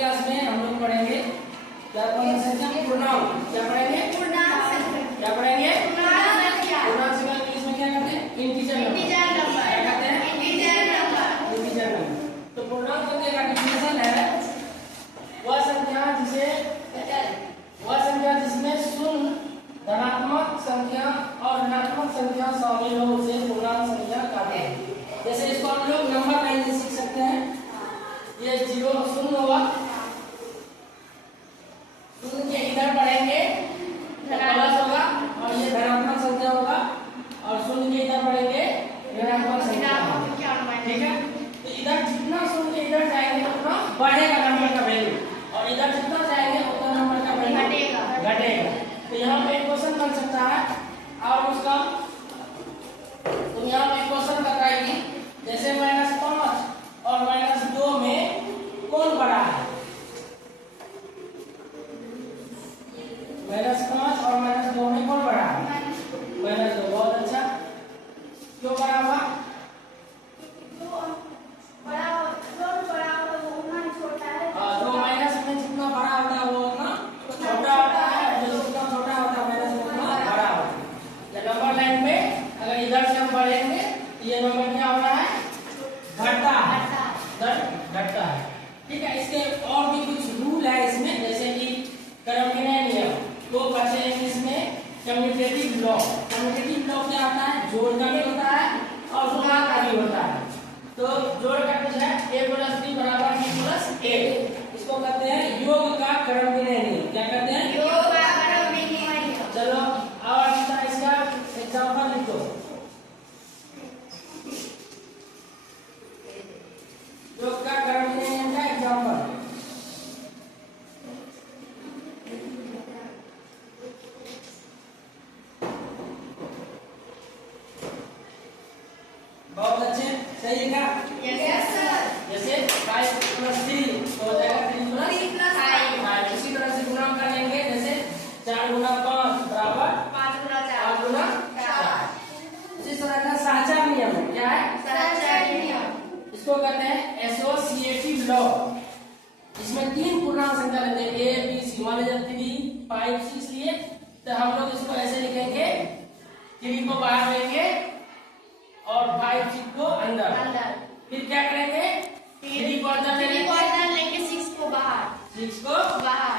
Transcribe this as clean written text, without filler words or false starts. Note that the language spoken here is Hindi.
क्लास में हम लोग पढ़ेंगे क्या संख्या पूर्णांक। क्या पढ़ेंगे? पूर्णांक संख्या। क्या पढ़ेंगे? पूर्णांक संख्या। पूर्णांक संख्या इंग्लिश में क्या कहते हैं? Integer number. Integer number. क्या कहते हैं? Integer number. Integer number. तो पूर्णांक संख्या का डेफिनेशन है वह संख्या जिसमें शून्य, धनात्मक संख्या और ऋणात्मक संख्या शामिल हो उसे पूर्णांक संख्या कहते हैं। जैसे इसको हम लोग नंबर लाइन से सीख सकते हैं। ये 0 शून्य होगा, शून्य के इधर पढ़ेंगे प्लस होगा और ये धनात्मक संख्या होगा और शून्य के इधर पढ़ेंगे ऋणात्मक संख्या होगा। ठीक है, तो इधर जितना शून्य के इधर जाएंगे उतना बढ़ेगा नंबर का वैल्यू और इधर जितना जाएंगे उतना नंबर का वैल्यू घटेगा। तो यहाँ पे एक क्वेश्चन बन सकता है और उसका तुम यहाँ पे क्वेश्चन बताएगी जैसे -5 और -2 में कौन बड़ा है? -5 और -2 में कौन बड़ा है? -2। बहुत अच्छा, क्यों बड़ा हुआ? दो माइनस में जितना बड़ा होता है वो उतना छोटा होता है, जो जितना छोटा होता है माइनस में उतना बड़ा होता है। नंबर लाइन में अगर इधर से हम बढ़ेंगे ये नंबर क्या हो रहा है? घटता है, घटता है। ठीक है, इसके और भी कुछ रूल है इसमें, जैसे कि क्रमविनय नियम तो कहते हैं इसमें कम्यूटेटिव लॉ। कम्यूटेटिव लॉ क्या होता है? जोड़ का भी होता है और गुणा का भी होता है। तो जोड़ का कुछ है a + b = b + a, इसको कहते हैं योग का क्रमविनय नियम। क्या कहते हैं? योग का क्रमविनय नियम। चलो और इसका एग्जांपल लिखो। योग का क्रमविनय नियम का एग्जांपल। बहुत अच्छे, सही है क्या? Yes sir. जैसे 5 + 3 तो हो जाएगा 3 + 5। इसी तरह से गुणा कर लेंगे, जैसे 4 × 5 = 5 × 4 5 × 4। इसी तरह का साहचर्य नियम है। क्या है? साहचर्य नियम। इसको कहते हैं एसोसिएटिव लॉ। इसमें 3 पूर्णांक संख्या लेते हैं a b c, मान लीजिए 3 5 6 लिए तो हम लोग इसको ऐसे लिखेंगे, 3 को बाहर लेंगे और 5 6 को अंदर। फिर क्या करेंगे? 3 को अंदर लेंगे, 6 को बाहर। 6 को बाहर।